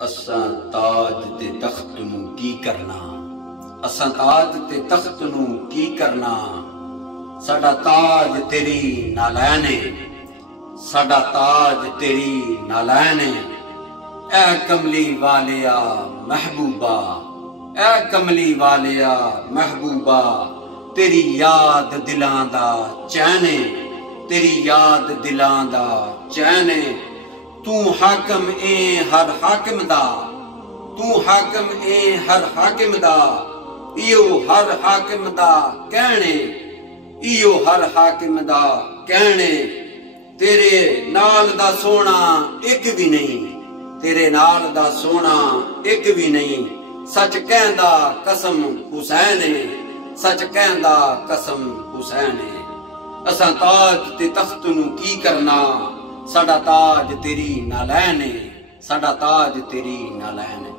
असां ताज ते तख्त नूं की करना, असां ताज ते तख्त नूं की करना। साडा ताज तेरी नालैन है, साडा ताज तेरी नालैन है। ऐ कमली वालिया महबूबा, ऐ कमली वालिया महबूबा, तेरी याद दिलां दा चैन है, तेरी याद दिलां दा चैन है। तू हाकम ए हर हाकिम दा, तू हाकम ए हर हाकिम दा, इयो हर हाकिम दा कहने, इयो हर हाकिम दा कहने। तेरे नाल दा सोना एक भी नहीं, तेरे नाल दा सोना एक भी नहीं। सच कहंदा कसम हुसैन है, सच कहंदा कसम हुसैन है। असां ताज ते तख्त नूं की करना, साडा ताज तेरी नालैन है, साडा ताज तेरी नालैन है।